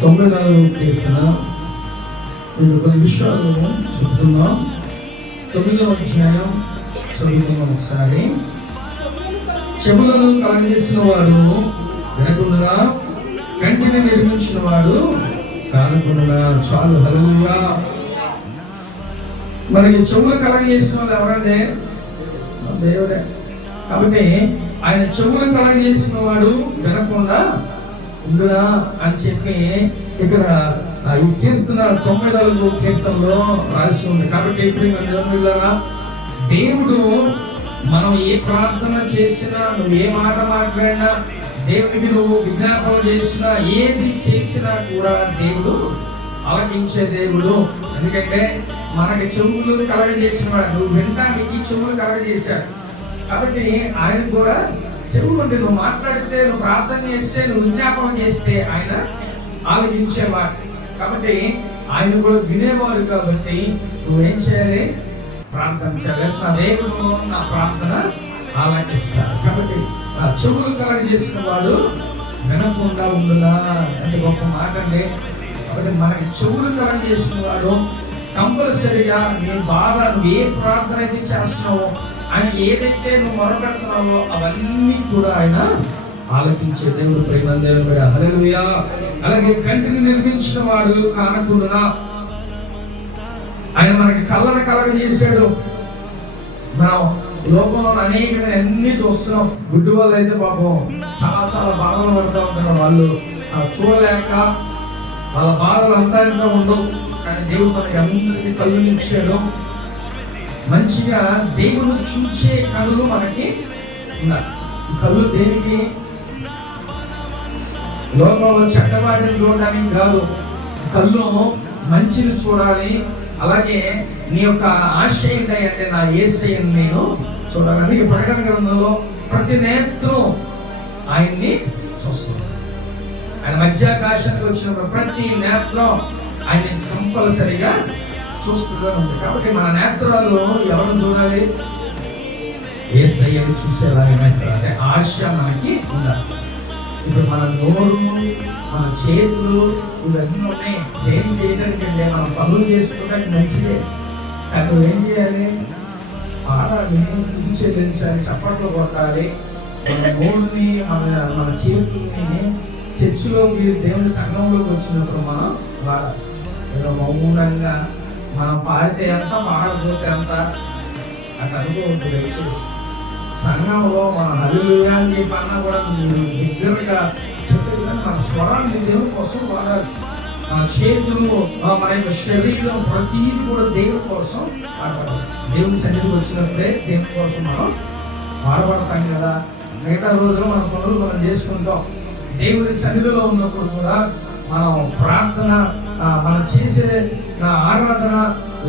9వ కీర్తన కొన్ని విషయాలు చెప్తున్నాం. 9వ అధ్యాయం చదువుతున్నాం ఒకసారి. చెవులను కలగజేసిన వాడు వినకుండా, కంటిని నిర్మించిన వాడు కానకుండా. చాలు, హల్లెలూయా. మనకి చెవులు కలగజేసిన వాళ్ళు ఎవరంటే దేవుడే. కాబట్టి ఆయన చెవులు కలగజేసిన వాడు వినకుండా ఉండునా అని చెప్పి ఇక్కడ ఈ కీర్తన 9వ కీర్తనలో రాసి ఉంది. కాబట్టి ఇప్పుడు దేవుడు మనం ఏ ప్రార్థన చేసినా, నువ్వు ఏ మాట మాట్లాడినా, దేవుడికి నువ్వు విజ్ఞాపన చేసినా, ఏది చేసినా కూడా దేవుడు ఆలకించే దేవుడు. ఎందుకంటే మనకి చెవులు కలగజేసిన వాడు, నువ్వు వినడానికి చెవులు కలగజేశాడు. కాబట్టి ఆయన కూడా చెవులు ఉంటే నువ్వు మాట్లాడితే, నువ్వు ప్రార్థన చేస్తే, నువ్వు విజ్ఞాపనం చేస్తే ఆయన ఆలకించేవాడు. కాబట్టి ఆయన కూడా వినేవాడు. కాబట్టి నువ్వేం చేయాలి? ప్రార్థన చేయాలి. నా దేవుడు నా ప్రార్థన ఆలకిస్తాడు. కాబట్టి ఆ చెవులు కలగజేసిన వాడు వినకుండా ఉండునా అంటే గొప్ప మాట అండి. కాబట్టి మనకి చెవులు కలగజేసిన వాడు కంపల్సరిగా నీ బాధ, నువ్వు ఏ ప్రార్థన అయితే చేస్తున్నావో, ఆయన ఏదైతే నువ్వు మొరపెడుతున్నావో అవన్నీ కూడా ఆయన ఆలకించే దేవుడు. ప్రేమ దేవుడు, హల్లెలూయా. అలాగే కంటిని నిర్మించిన వాడు కానకుండా, ఆయన మనకి కళ్ళను కలగజేశాడు. మనం లోకంలో అనేక అన్ని చూస్తున్నాం. గుడ్డి వాళ్ళు అయితే పాపం చాలా బాధలు పడుతూ ఉంటారు. వాళ్ళు చూడలేక వాళ్ళ బాధలు అంతా ఇంకా ఉండవు. కానీ దేవుడు మనకి అందరికీ కళ్ళు ఇచ్చాడు. మంచిగా దేవుడు చూసే కళ్ళు మనకి ఉండాలి. కళ్ళు దేనికి? లోకంలో చెడ్డవాటిని చూడడానికి కాదు, కళ్ళు మంచిని చూడాలి. అలాగే నీ యొక్క ఆశ ఏంటంటే నా యేసయ్యను నేను చూడాలని. ప్రకటన గ్రంథంలో ప్రతి నేత్రం ఆయన్ని చూస్తుంది. ఆయన మధ్యాకాశానికి వచ్చినప్పుడు ప్రతి నేత్రం ఆయన్ని కంపల్సరిగా చూస్తూనే ఉంది. కాబట్టి మన నేత్రాలు ఎవరిని చూడాలి? యేసయ్యను చూసేలాగా నేత్రాలు, ఆశ మనకి ఉండాలి. ఇప్పుడు మన నోరు, మన చేతులు ఇవన్నీ ఉన్నాయి. ఏం చేయడానికంటే మనం పనులు చేసుకోవడానికి మంచిదే. కానీ నువ్వేం చేయాలి? పాడాలి, స్థుతి చెల్లించాలి, చప్పట్లు కొట్టాలి. మన నోరుని, మన చేతుల్ని చర్చిలో మీరు దేవుని సంఘంలోకి వచ్చినప్పుడు మనం వాడాలి. ఏదో మౌనంగా మనం పాడితే ఎంత, పాడకపోతే ఎంత అట్లా అనుకోవద్దు. దయచేసి సంఘంలో మన హల్లెలూయా అని చెప్పన్నా కూడా దగ్గరగా చెప్పేది. మన స్వరాన్ని దేవుని కోసం వాడాలి. మన చేతులు, మన యొక్క శరీరం ప్రతీది కూడా దేవుని కోసం వాడాలి. దేవుని సన్నిధికి వచ్చినప్పుడే దేవుని కోసం మనం వాడబడతాం కదా. మిగతా రోజులు మన పనులు మనం చేసుకుంటాం. దేవుని సన్నిధిలో ఉన్నప్పుడు కూడా మనం ప్రార్థన, మనం చేసే ఆరాధన,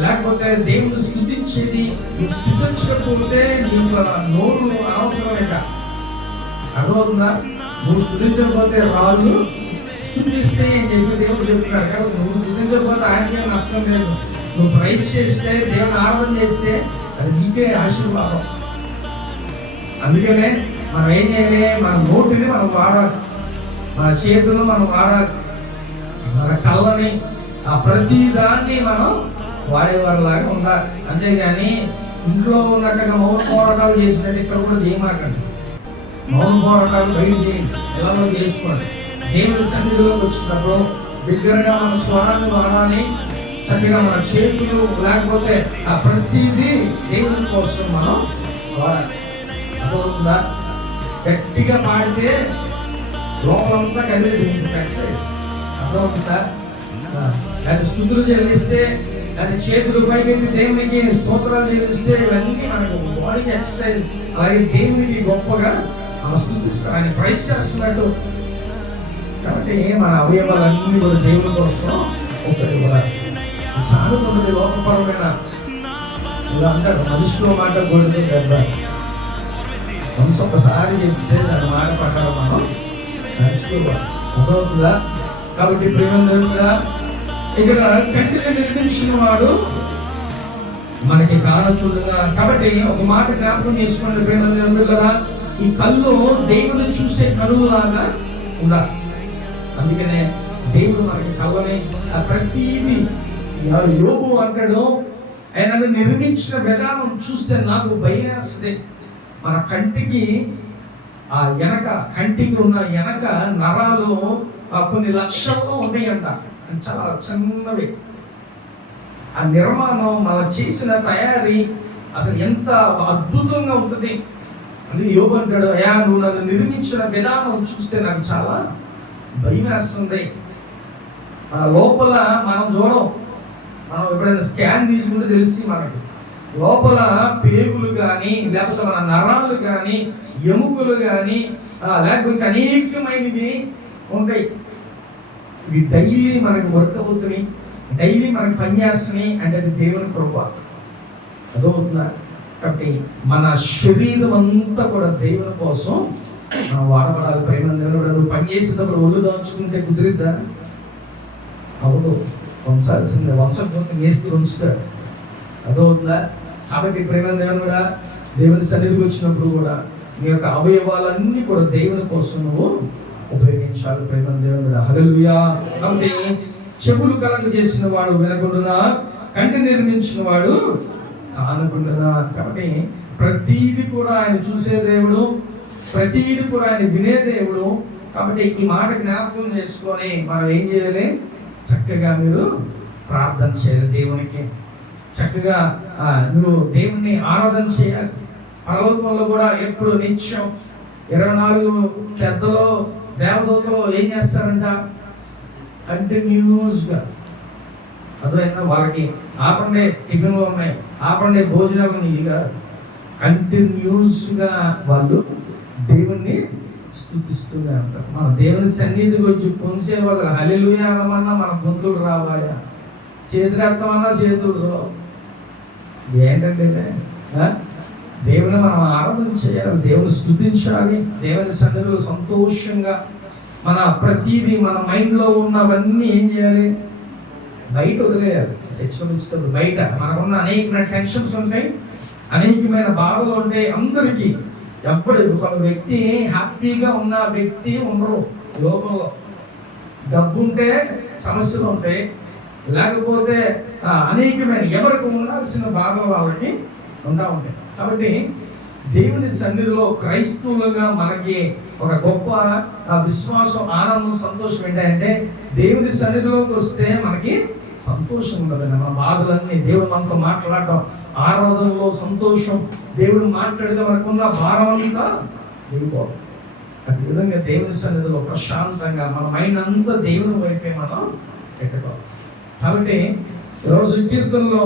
లేకపోతే దేవుని స్తుతించేది, నువ్వు స్తుతించకపోతే నీకు నోరు అనవసరమేట. అర్థమవుతుందా? నువ్వు స్తుతించకపోతే రాళ్ళు స్తుతిస్తే అని చెప్పి దేవుడు చెప్తున్నాడు. కాబట్టి నువ్వు స్తుతించకపోతే ఆయనకే నష్టం లేదు. నువ్వు ప్రైజ్ చేస్తే, దేవుని ఆరాధన చేస్తే అది నీకే ఆశీర్వాదం. అందుకనే మనం ఏం చేయాలి? మన నోటిని మనం వాడాలి, మన చేతులు మనం వాడాలి, మన కళ్ళని, ప్రతి దాన్ని మనం వాడేవారిలాగా ఉండాలి. అంతేగాని ఇంట్లో ఉన్నట్టుగా మౌన పోరాటాలు చేసినట్టు ఇక్కడ కూడా చేయమాకండి. మౌన పోరాటాలు బయట చేయండి, ఎలాగో చేసుకోండి. దేవుని సన్నిధిలోకి వచ్చినప్పుడు బిగ్గరగా మన స్వరాన్ని వాడాలి. చక్కగా మన చేతులు, లేకపోతే ప్రతిదీ దేవుని కోసం మనం వాడాలి. అర్థమవుతుందా? గట్టిగా పాడితే లోపలంతా కదిలి అర్థమవుతుందా? అది స్తుతులు చెల్లిస్తే, అది చేతులు పైకెత్తి దేవునికి స్తోత్రాలు చెల్లిస్తే, ఇవన్నీ మనకు బాడీకి ఎక్సర్సైజ్. అలాగే దేవునికి గొప్పగా మనం స్తుతిస్తాం, ఆయన ప్రైజ్ చేస్తున్నట్టు. కాబట్టి మన అవయవాలన్నీ కూడా దేవుని కోసం ఒకటి కూడా సాగుతున్నది. లోకపరమైన ఇలా అంటారు, మనిషిలో మాట కొడితే పెద్ద మనసు ఒకసారి చెప్తే దాని మాట ప్రకారం మనం నడుచుకోవాలి. అర్థమవుతుందా? కాబట్టి ప్రేమ ఇక్కడ కంటిని నిర్మించిన వాడు మనకి కానకుండా. కాబట్టి ఒక మాట జ్ఞాపకం చేసుకోండి ప్రేమ. ఈ కళ్ళు దేవుడు చూసే కనులాగా ఉండాలి. అందుకనే దేవుడు మనకి కళ్ళని ప్రతిదీ యోబు అంటాడు, ఆయన నిర్మించిన విధానం చూస్తే నాకు భయం వేస్తుంది. మన కంటికి కంటికి ఉన్న వెనక నరాలు కొన్ని లక్షల్లో ఉన్నాయంట, చాలా చిన్నవి. ఆ నిర్మాణం మన చేసిన తయారీ అసలు ఎంత అద్భుతంగా ఉంటుంది. అది యోబు అంటాడు, నువ్వు నన్ను నిర్మించిన విధానం చూస్తే నాకు చాలా భయం వేస్తుంది. మన లోపల మనం చూడం, మనం ఎప్పుడైనా స్కాన్ తీసుకుంటే తెలిసి మనకి లోపల పేగులు కానీ, లేకపోతే మన నరాలు కానీ, ఎముకలు కానీ, లేకపోతే అనేకమైనవి ఉంటాయి. ఇవి డైలీ మనకు వర్క్ అవుతున్నాయి, డైలీ మనకు పనిచేస్తున్నాయి అంటే అది దేవుని కృప. అదవుతుందా? కాబట్టి మన శరీరం అంతా కూడా దేవుని కోసం మనం వాడబడాలి. ప్రేమ దేవుడు, నువ్వు పనిచేసేటప్పుడు ఒళ్ళు దాచుకుంటే కుదిరిద్దా? అవదు, వంచాల్సిందే. వంచకపోతే మేస్త్రి ఉంచుతాడు. అదవుతుందా? కాబట్టి ప్రేమ దేవుని కూడా దేవుని సన్నిధికి వచ్చినప్పుడు కూడా నీ యొక్క అవయవాలన్నీ కూడా దేవుని కోసం నువ్వు ఉపయోగించాలి. ప్రేమ దేవుని కూడా హల్లెలూయా. కాబట్టి చెవులు కలగ చేసిన వాడు వినకుండా, కంటి నిర్మించిన వాడు కానకుండా. కాబట్టి ప్రతీది కూడా ఆయన చూసే దేవుడు, ప్రతీది కూడా ఆయన వినే దేవుడు. కాబట్టి ఈ మాట జ్ఞాపకం చేసుకొని మనం ఏం చేయాలి? చక్కగా మీరు ప్రార్థన చేయాలి దేవునికి. చక్కగా నువ్వు దేవుణ్ణి ఆరాధన చేయాలి. పరలోకంలో కూడా ఎప్పుడు నిత్యం 24 పెద్దలో దేవదూతలు ఏం చేస్తారంట? కంటిన్యూస్గా అర్థమైనా వాళ్ళకి ఆపండే టిఫిన్లు ఉన్నాయి, ఆపండే భోజనాలు ఉన్నాయి, ఇక కంటిన్యూస్గా వాళ్ళు దేవుణ్ణి స్తుతిస్తూనే ఉంటారు. మన దేవుని సన్నిధికి వచ్చి పొందే వాళ్ళు హల్లెలూయా అనమన్నా మన గొంతులు రావాయా, చేతులు ఎత్తమన్నా చేతులు ఏంటంటే దేవుని మనం ఆరాధన చేయాలి, దేవుని స్తుతించాలి, దేవుని సన్నిధిలో సంతోషంగా మన ప్రతిదీ మన మైండ్లో ఉన్నవన్నీ ఏం చేయాలి? బయట వదిలేయాలి. సెక్షన్ ఇస్తారు బయట మనకున్న అనేకమైన టెన్షన్స్ ఉంటాయి, అనేకమైన బాధలు ఉంటాయి. అందరికీ ఎప్పుడు ఒక వ్యక్తి హ్యాపీగా ఉన్న వ్యక్తి ఉండరు లోకంలో. డబ్బు ఉంటే సమస్యలు ఉంటాయి, లేకపోతే అనేకమైన ఎవరికి ఉండాల్సిన బాధలు వాళ్ళకి ఉంటాయి. కాబట్టి దేవుని సన్నిధిలో క్రైస్తవులుగా మనకి ఒక గొప్ప విశ్వాసం, ఆనందం, సంతోషం ఏంటంటే దేవుని సన్నిధిలోకి వస్తే మనకి సంతోషం ఉండదు. మన బాధలన్నీ దేవుడు మనతో మాట్లాడటం, ఆరాధనలో సంతోషం, దేవుడు మాట్లాడితే మనకున్న భారం అంతా దిగిపోదు. అదే విధంగా దేవుని సన్నిధిలో ప్రశాంతంగా మన మైండ్ అంతా దేవుని వైపే మనం పెట్టుకోవాలి. కాబట్టి ఈరోజు కీర్తనలో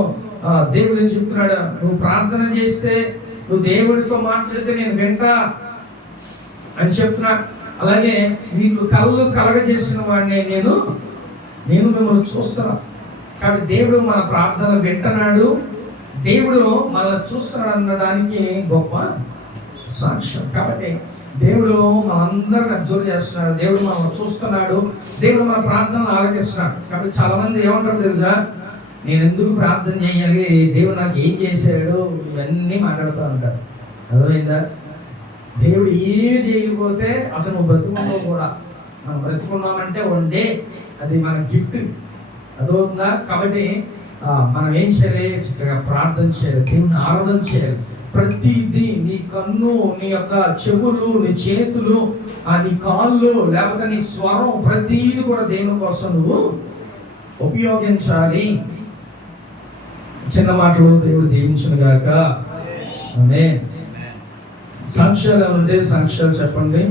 దేవుడు ఏం చెప్తున్నాడు? నువ్వు ప్రార్థన చేస్తే, నువ్వు దేవుడితో మాట్లాడితే నేను వింటా అని చెప్తున్నా. అలాగే మీకు కళ్ళు కలగజేసిన వాడిని నేను మిమ్మల్ని చూస్తున్నా. కాబట్టి దేవుడు మన ప్రార్థన వింటున్నాడు, దేవుడు మనల్ని చూస్తున్నాడు అనడానికి గొప్ప సాక్ష్యం. కాబట్టి దేవుడు మనందరిని అబ్జర్వ్ చేస్తున్నాడు, దేవుడు మనల్ని చూస్తున్నాడు, దేవుడు మన ప్రార్థనలు ఆలకిస్తున్నాడు. కాబట్టి చాలా మంది ఏమంటారు తెలుసా? నేను ఎందుకు ప్రార్థన చేయాలి, దేవుడు నాకు ఏం చేశాడు, ఇవన్నీ మాట్లాడుతూ ఉంటారు. అర్థమైందా? దేవుడు ఏమి చేయకపోతే అసలు నువ్వు బ్రతుకున్నావు కూడా. మనం బ్రతుకున్నామంటే వన్ డే అది మన గిఫ్ట్. అదవుతుందా? కాబట్టి మనం ఏం చేయాలి? చక్కగా ప్రార్థన చేయాలి, దేవుని ఆరాధన చేయాలి. ప్రతిదీ నీ కన్ను, నీ యొక్క చెవులు, నీ చేతులు, నీ కాళ్ళు, లేకపోతే నీ స్వరం, ప్రతిదీ కూడా దేవుని కోసం నువ్వు ఉపయోగించాలి. చిన్న మాటలు దేవుడు దీవించును గాక. ఆమేన్. సాక్ష్యాలు ఉంటే సాక్ష్యాలు చెప్పండి.